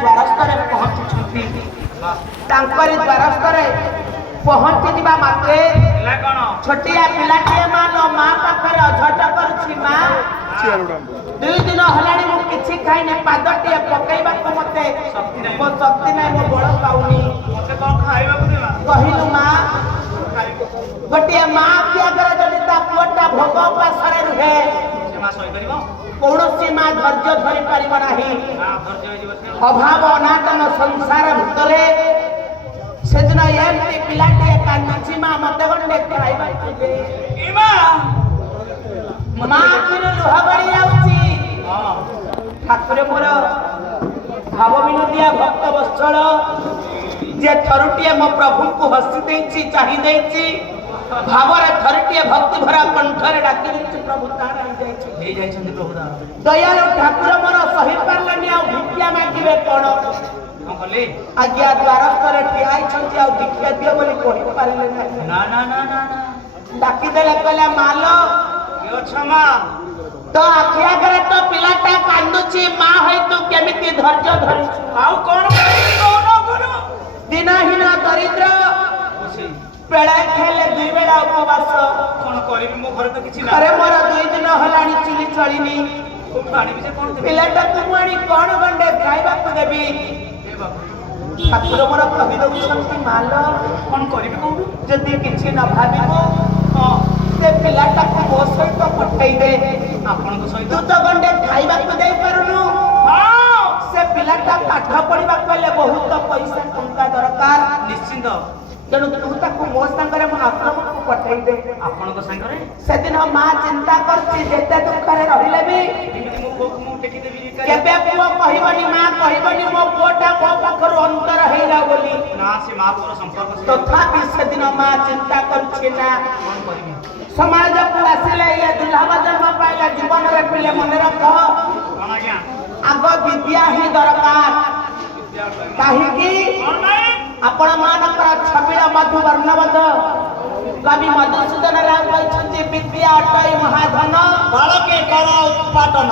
द्वारस्थरे पहुंचुछंती तांकरी द्वारस्थरे पहुंची दिबा मात्रे छोटिया पिलाटिए मानो माँ पाखरे अझट करुछि माँ 2 दिन हलाणी मु किछि खाइने पादटिए पकेइबाको मते शक्ति नै मो बळ पाउनी मते कोन खाइबाको देला कहिलु माँ गोटे माँ के अगर जदि ता पुअटा भोग उपासरे रुहे से माँ सही करिवो कौनसी माँ धैर्य धरी पारिब नाही अभाव अनाटन संसार भितरे सेदिन एमती पिलाटिए कांदुछि माँ मते गंडे खाइबा दे ए माँ किर लुह गड़ी आउछि ठाकुर मोर भाव विनोदिया भक्त वत्सल जे थरुटिए मो प्रभु को हसी देछि चाहि देछि भावरे थरुटिए भक्ति भरा कंठरे डाकी देछि प्रभु तार हे जाइछन्ति प्रभु तार दयालु ठाकुर मोर सही पारलनि आ भिक्षा मागिबे कोन कहले आज्ञा द्वारस्थरे ठियाई छन्ति आ भिक्षा दियो बोली कहि पारले ना ना ना ना डाकी देले कहले मालो यो क्षमा तो आखिया करे तो पिलाटा कांदुची माँ होई तू केमिति धैर्य धरि आउ कोन करिबि कोन करो दिनहीन दरिद्र बेला खेले 2 बेला उपवास कोन करिबि मो घर तो किछि ना अरे मोर 2 दिन हलाणी चुली चलिनी पानी भी से कोन पिलाटा तुमाणी कोन गंडे खाइबा को देबी हे बाबू ठाकुर मोर कहि दउछन्ति मालो कोन करिबि कोन जदि किछि न भाबिबो से पिलाटा को मो सहित पठाई दे आपण को सहित तो गंडे खाइबा को देई परनु हां से पिलाटा पाठ पढिबा कले बहुत पैसा टंका दरकार निश्चित जणु तू ताको मो संगरे म आश्रम को पठाई दे आपण को संगरे सेदिन मां चिंता करछि जेते दुख रे रहिले भी एमिति मो कोक मु टेकी देबी केबे पुओ कहिबनी मां कहिबनी मो पुओटा मो पाखर अंतर हेला बोली ना से मां पर संपर्क तथापि सेदिन मां चिंता करछि ना कोन करिबी समाज को आसिले ये दुल्हा जन्म पाइला जीवन रे पिले मन रख कोन आज्ञा आगो विद्या ही दरकार काहे की आपण मानकर छबिला मधु वर्णवद कवि मधुसूदन राव कहछन्ति विद्या अटई महाधन बालके कर उत्पादन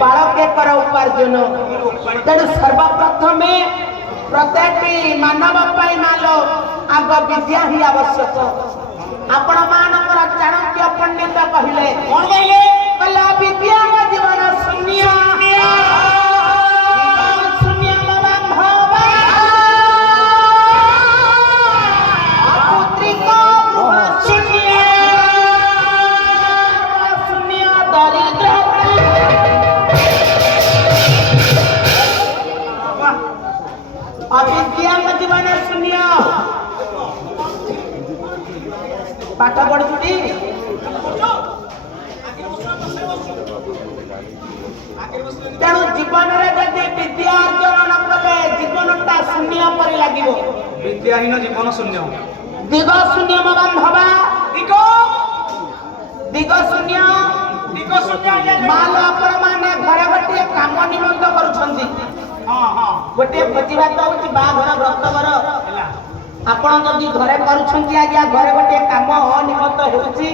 बालके कर उपार्जन तेणु सर्वप्रथमे प्रत्येक मानव पाई मालो आग विद्या ही आवश्यक आपण मानकर चाणक्य पंडित कहले कोन कहले कला विद्या जीवन शून्य अविद्या जीवन शून्य पाठ पढ़ुटी तेणु जीवन विद्या अर्जन न कले जीवनटा शून्य पर लगिबो विद्याहीन जीवन शून्य दिग शून्य बांधवा दिग शून्य माल अपन माने घर गोटे काम निमंत करूछंती गोटे भोजी भात होची बाघर व्रतवर आपण जदि घरे करूछंती आज्ञा घरे गोटे काम निमंत होची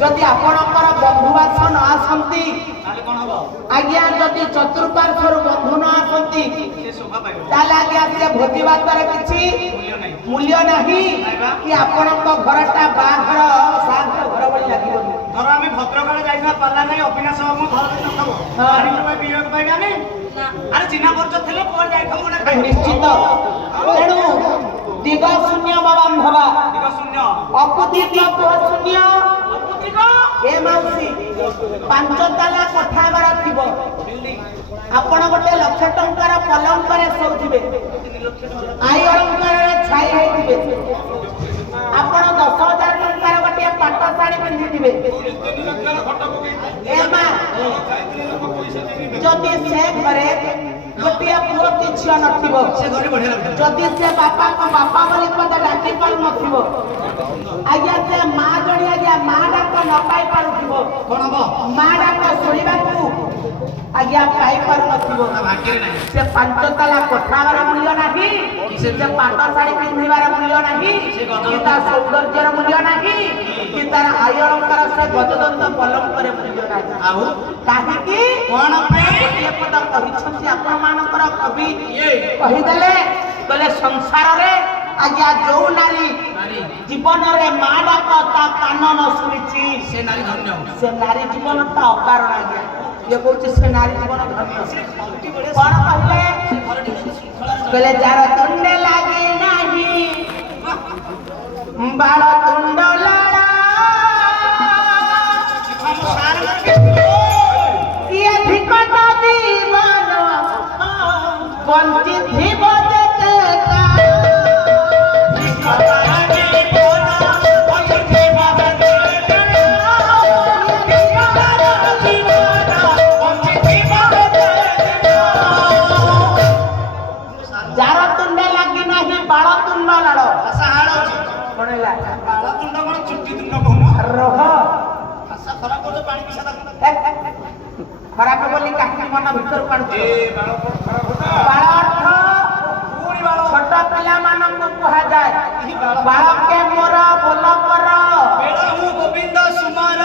जदि आपणकर बंधु आस न आसंती आज्ञा जदि चतुर्पार्श्वर बंधु न आसंती ताले आज्ञा से भोजी भातर किछि मूल्य नाही कि आपणक घरटा बाघर साघर घर बळी लागिबो धर आमे भद्रकाळे जाइना पाला नै अविनाश हम घर न थबो पानी में बियोग पाइ आमे अरे चिन्हा परच थले कोन जाय थमु ना निश्चित तेणु दिग शून्य बांधवा दिग शून्य अकुदिक शून्य ए माउसी 5 ताला कोठा बारा थिबो आपण गोटे लाख टंकार पलंग रे सोउथिबे आय अलंकार रे छाई हेतिबे आपण 10,000 टंकार गोटे पाट साड़ी पिंधिथिबे ए मा जदि से घरे गोटे पुओ किछि नथिबो से घरे बढ़िया लागबो जदि से बापा को बापा बोली पद डाकी पार नथिबो आज्ञा से मां जणी आज्ञा मां डाक न पाई पारुथिबो कोन हो मां डाक सुनिबाकू आज्ञा पाई पार नथिबो भाग्य नाही से 5 ताला कोठार मूल्य नाही से पाट साड़ी पिंधिबार मूल्य नाही से गीता सौंदर्यर मूल्य नाही कि तार आय अलंकार से गजदंत पलंकर प्रिय राजा आउ काहेकि कोन पे ये पद कहिछंती आपण मानकर कवि कहिदेले कहले संसार रे आज्ञा जो नारी जीवन रे मा डाक ता कान न सुनिछि से नारी धन्य से नारी जीवन ता अकारण आज्ञा ये कहछि से नारी जीवन धन्य कोन कहले जार तुंडे लागे नाही बाळ तुंड लाडा ये धिकट जीवन वंचित जीव जार तुंडे लागी नाही बाळ तुंड लाड आशा हाडो कोणला बाळा तुंड कोन चुट्टी तुंड कोन रह आशा खराब को पानी पिसा खराब बोली काहे मन भीतर काढू ए बाळ कोन खराब होता बाळ अर्थ पूरी बाळ छोट पिला मानक कहा जाए बाळ के मोर बोल कर बेड़ा हूं गोविंद सुमार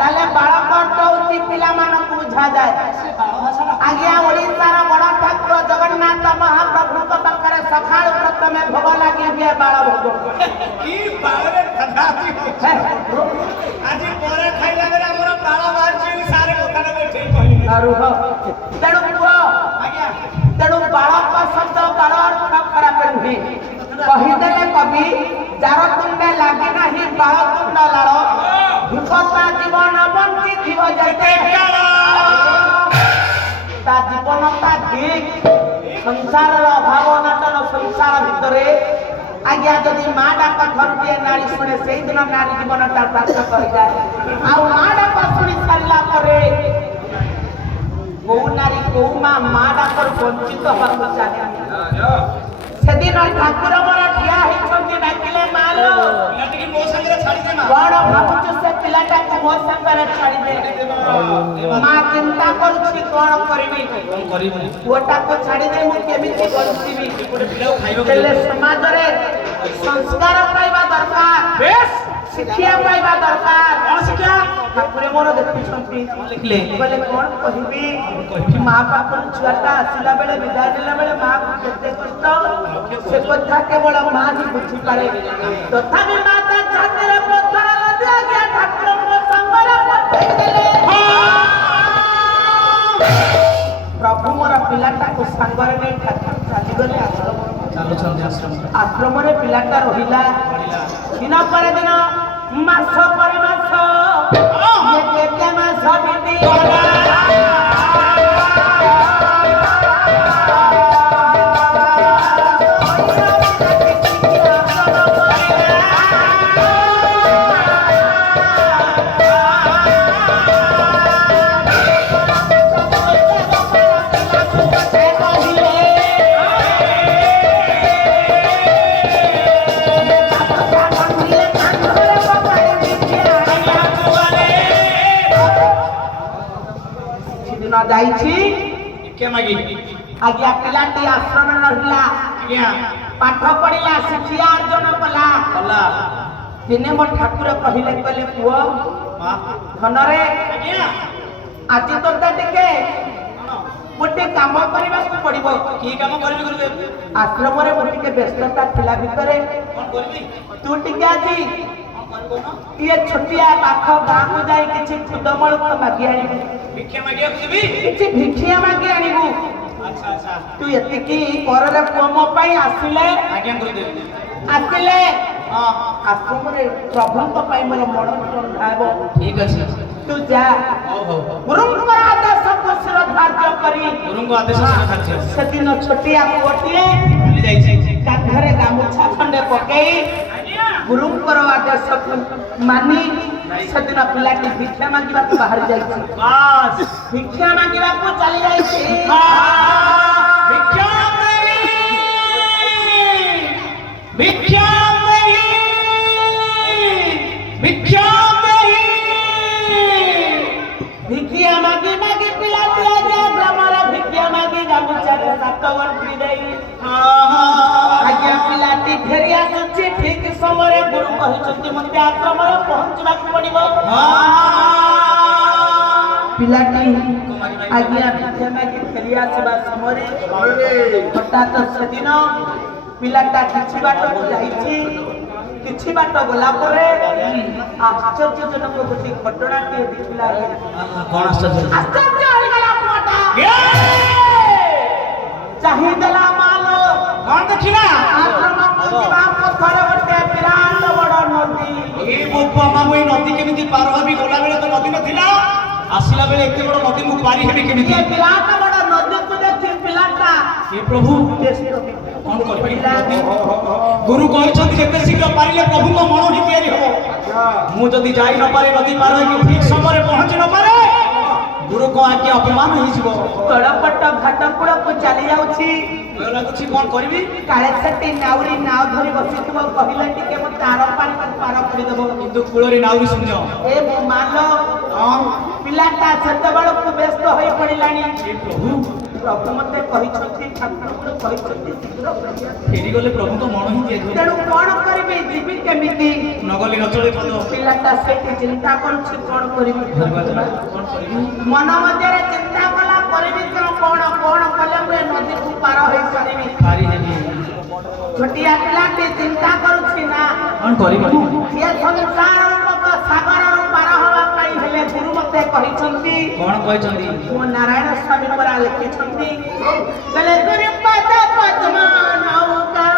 ताले बाळ अर्थ होची पिला मानक बुझा जाए आज्ञा ओडिशार बड़ ठाकुर जगन्नाथ महाप्रभु पाखरे सकाळ प्रथमे भोग लागि हुए बाळ भोग की बाळरे खदाती आज परे खाइला बेरा हमर बाळ बाजी सारे कोताने बैठे कहि रुह तेणु पुओ आज्ञा तेणु बालक शब्द बाल अर्थ खराब नुहे कहीदेले कवि जार तुंडे लागे नाही बाल तुंड लाड़ भूपता जीवन बंची थी जते ता जीवन ता ठीक संसार अभाव नाटन संसार भितरे आज्ञा जदि मा डाक घरटे नारी शुणे से दिन नारी जीवन ता प्राप्त कर जाए आ मा डाक शुणी सारा परे कौ नारी कौ मा डाकर वंचित हवा चाहे सेदिन ठाकुर मोर ठिया होइछन्ति डाकिले मालो लटकी मो संगे छाडी दे मा बड़ भाबुछ से पिलाटा को मो संगे छाडी दे मा चिंता करूछि कोन करबी ओटा को छाडी दे मु केमिति बंचिबी गोटे पिलाउ खाइबो तेले समाज रे संस्कार पाइबा दरकार बेस शिक्षा पाइबा दरकार कोन शिक्षा ठाकुर मोर देखिछन्ति लिखले बोले कोन कहबी मा पाखर छुआटा आसिला बेले विदाय देला बेले मा को केते कष्ट से कथा केवल मा ही बुझी पारे तथापि माता छातीर पत्थर लदिया गया ठाकुर को संगर पठै देले प्रभु मोर पिलाटा को संगर नै ठाकुर चाली गले आश्रम रे पिलाटा रहिला दिन पर दिन मास पर मास ये केते मास बीती आज्ञा पिलाटी आश्रम रहिला पाठ पढ़िला शिक्षा अर्जन कला दिने मो ठाकुर कहले कहले पुओ धनरे आज तो टिके गोटे काम करने पड़ो की काम करबी गुरुदेव आश्रम रे गोटे व्यस्तता थिला भितरे तू टिके आज ये छोटिया पाख गाँ को जाई किछि खुदमल को मागी आनिबू भिक्षा मागिया देबी किछि भिक्षा मागी आनिबू अच्छा अच्छा तू एतिकी पररे पुओ मो पई आसिले आज्ञा गुरुदेव आसिले हां आश्रम रे प्रभुଙ୍କ ପାଇଁ ମୋର ମନ ଠାବ ठीक अछि तू जा हो गुरुଙ୍କ आदेश को श्रद्धार्य करी गुरुଙ୍କ आदेश श्रद्धार्य सेदिन छोटिया पुओटिए भूली जाई छै कांधरे गामुछा खंडे पकेई गुरुंकर आदेश को मानी सेदिन पिलाटी भिक्षा मांगिबा को बाहर जाई बस भिक्षा मांगिबा को चली जाई भिक्षा भिक्षा भिक्षा भिक्षा मांगी मांगी पिलाटी आजा ग्रामरा भिक्षा मांगी गामुछा रे सात गंठी देई आज्ञा पिलाटी फेरिया सुची ठीक ସମୟରେ ଗୁରୁ କହିଛନ୍ତି ମୋତେ ଆଶ୍ରମରେ ପହଞ୍ଚିବାକୁ ପଡ଼ିବ। ପିଲାଟି ଆଜ୍ଞା ଭିକ୍ଷା ମାଗି ଫେରି ଆସିବା ସମୟରେ ହଠାତ୍ ସେଦିନ ପିଲାଟା କିଛି ବାଟକୁ ଯାଇଛି। କିଛି ବାଟ ଗଲା ପରେ ଆଶ୍ଚର୍ଯ୍ୟଜନକ ଗୋଟିଏ ଘଟଣାଟିଏ ଦେଖିଲା। କଣ ଆଶ୍ଚର୍ଯ୍ୟ ହେଇଗଲା ପୁଅଟା। ଚାହିଁଦେଲା ମାଲୋ କଣ ଦେଖିଲା? ଆଶ୍ରମକୁ ଯିବା ପଥରେ ଗୋଟେ ବିରାଟ ବଡ଼ ନଦୀ। ଏ ବୋପା ମା, ମୁଁ ଏ ନଦୀ କେମିତି ପାର ହେବି? ଗଲାବେଳେ ତ ନଦୀ ନଥିଲା, ଆସିଲା ବେଳେ ଏତେ ବଡ଼ ନଦୀ ମୁଁ ପାରି ହେବି କେମିତି? ଏ ବିରାଟ ବଡ଼ ନଦୀକୁ ଦେଖି ପିଲାଟା ଏ ପ୍ରଭୁ କଣ କରିବି? ଗୁରୁ କହିଛନ୍ତି ଯେତେ ଶୀଘ୍ର ପାରିଲେ ପ୍ରଭୁଙ୍କ ମନ ହିଁ ତିଆରି ହବ। ମୁଁ ଯଦି ଯାଇ ନପାରେ, ନଦୀ ପାର ହେଇକି ଠିକ ସମୟରେ ପହଞ୍ଚି ନପାରେ, ଗୁରୁଙ୍କ ଆଜ୍ଞା ଅପମାନ ହେଇଯିବ। ତଳପଟ ଘାଟ କୂଳକୁ ଚାଲି ଯାଉଛି। ଭୟ ଲାଗୁଛି, କଣ କରିବି? କାଳେ ସେଠି ନାଉରୀ ନାଉ ଧରି ବସିଥିବ, କହିଲେ ଟିକେ ମୋତେ ଆର ପାଣିକୁ ପାର କରିଦେବ। କିନ୍ତୁ କୂଳରେ ନାଉରି ଶୂନ୍ୟ। ଏ ମୋ ମାଲୋ ପିଲାଟା ସେତେବେଳକୁ ବ୍ୟସ୍ତ ହୋଇ ପଡ଼ିଲାଣି। ପ୍ରଭୁ ମୋତେ କହିଛନ୍ତି, ଠାକୁର କହିଛନ୍ତି ଶୀଘ୍ର ଫେରିଗଲେ ପ୍ରଭୁଙ୍କ ମନ ହିଁ ତିଆରି ହବ। ତେଣୁ କଣ କରିବି, ଯିବି କେମିତି? ନଗଲେ ନଚଳେ ପଦ। ପିଲାଟା ସେଇଠି ଚିନ୍ତା କରୁଛି କଣ କରିବି। ମନ ମଧ୍ୟରେ ଚିନ୍ତା କଲା କରିବି କଣ କଣ କଲେ ମୁଁ ଏ ନଦୀକୁ ପାର ହେଇପାରିବି। ଛୋଟିଆ ପିଲାଟି ଚିନ୍ତା କରୁଛି ନା କଣ କରିବ? ଏ ସଂସାର ସାଗରରୁ ପାର ହେବା ପାଇଁ ହେଲେ ଗୁରୁ ମୋତେ କହିଛନ୍ତି। କଣ କହିଛନ୍ତି? ମୋ ନାରାୟଣ ସ୍ୱାମୀ ପରା ଲେଖିଛନ୍ତି, କହିଲେ ଗୁରୁ ପଦ ପଦ୍ମ ନୌକା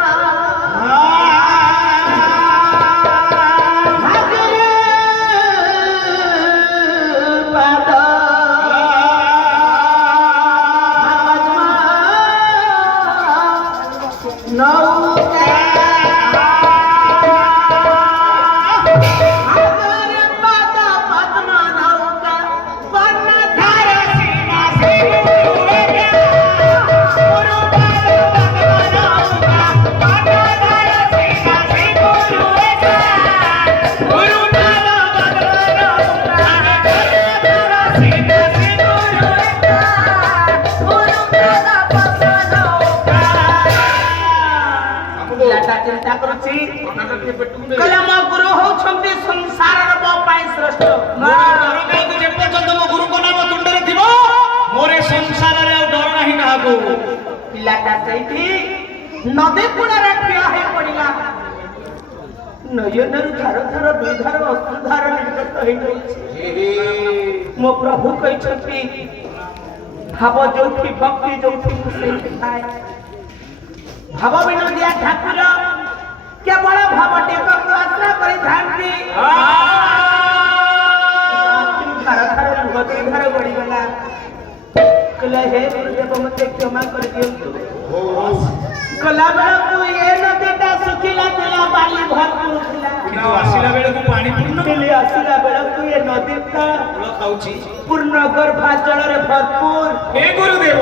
ଚିନ୍ତା କରୁଛି। କହିଲେ ମୋ ଗୁରୁ ହଉଛନ୍ତି ସଂସାରର ମୋ ପାଇଁ ଶ୍ରେଷ୍ଠ। ଯେ ପର୍ଯ୍ୟନ୍ତ ମୋ ଗୁରୁଙ୍କ ନାମ ତୁଣ୍ଡରେ ଥିବ, ମୋର ସଂସାରରେ ଆଉ ଡର ନାହିଁ କାହାକୁ। ପିଲାଟା ସେଇଠି ନଦୀ କୂଳରେ ଠିଆ ହେଇ ପଡ଼ିଲା। ନୟନରୁ ଧାର ଧାର ଦୁଇ ଧାର ଅଶ୍ରୁଧାର ନିର୍ଗତ ହେଇଯାଉଛି। ମୋ ପ୍ରଭୁ କହିଛନ୍ତି, ଭାବ ଯୋଉଠି ଭକ୍ତି ଯୋଉଠି ମୁଁ ସେଇଠି ଥାଏ। ଭାବ ବିନୋଦିଆ ଠାକୁର କେବଳ ଭାବଟିକୁ ଆଶ୍ରା କରିଥାନ୍ତି। ଧାର ଧାର ଲୁହ ଦୁଇ ଧାର ଗଡ଼ିଗଲା। କହିଲେ ହେ ଗୁରୁଦେବ ମୋତେ କ୍ଷମା କରିଦିଅନ୍ତୁ। ଗଲା ବେଳକୁ ଏ ନଦୀଟା ଶୁଖିଲା ଥିଲା, ବାଲି ଭରପୁର ଥିଲା। କିନ୍ତୁ ଆସିଲା ବେଳକୁ ପାଣି ପୂର୍ଣ୍ଣ। ଆସିଲା ବେଳକୁ ଏ ନଦୀଟା ଖାଉଛି ପୂର୍ଣ୍ଣ ଗର୍ଭା ଜଳରେ ଭରପୁର। ହେ ଗୁରୁଦେବ,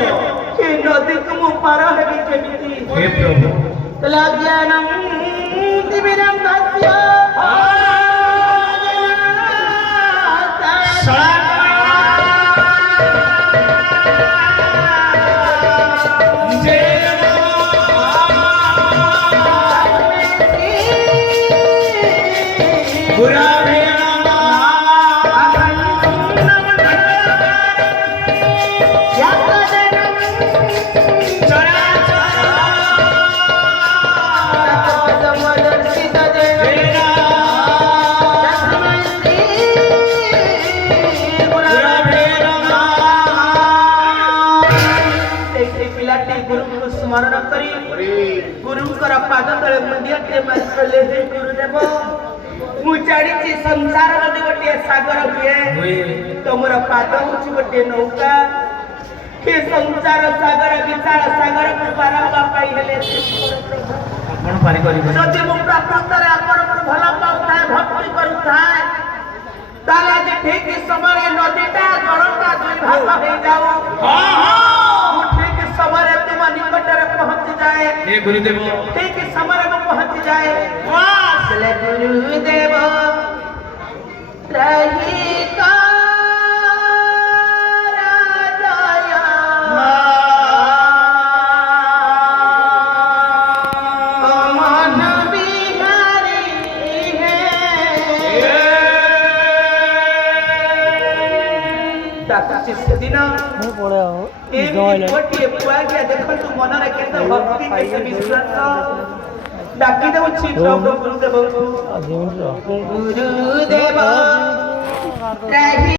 ଏ ନଦୀକୁ ମୁଁ ପାର ହେବି କେମିତି? ହେ ପ୍ରଭୁ, ଜ୍ଞାନଂ ଦିବିରଂ ଦାସ୍ୟ ସ୍ମରଣ କରି ଗୁରୁଙ୍କର ପାଦ ତଳେ ମୁଣ୍ଡିଆଟିଏ ମାରିଲେ, ହେ ଗୁରୁଦେବ ମୁଁ ଜାଣିଛି ସଂସାର ଯଦି ଗୋଟିଏ ସାଗର ହୁଏ, ତମର ପାଦ ହଉଛି ଗୋଟିଏ ନୌକା। ଏ ସଂସାର ସାଗର ବିଶାଳ ସାଗରକୁ ପାର ହେବା ପାଇଁ ହେଲେ ଆପଣ ପାରିପାରିବେ। ଯଦି ମୁଁ ପ୍ରକୃତରେ ଆପଣଙ୍କୁ ଭଲ ପାଉଥାଏ, ଭକ୍ତି କରୁଥାଏ, ତାହେଲେ ଆଜି ଠିକ ସମୟରେ ନଦୀଟା ଜଳଟା ଦୁଇ ଭାଗ ହେଇଯାଉ। ମୁଁ ଠିକ ସମୟରେ ତୁମ ନିକଟରେ ପହଞ୍ଚିଯାଏ। ଗୁରୁଦେବ, ଠିକ ସମୟରେ ମୁଁ ପହଞ୍ଚିଯାଏ। ଗୁରୁଦେବ ରହିତ ମନ ବିହାରୀ ଦିନ ଗୋଟିଏ ପୁଆକିଆ ଦେଖନ୍ତୁ ମନରେ କେତେ ଭକ୍ତି କେତେ ବିଶ୍ୱାସ ଡାକି ଦେଉଛି ପ୍ରଭୁ ଗୁରୁଦେବଙ୍କୁ ଗୁରୁଦେବ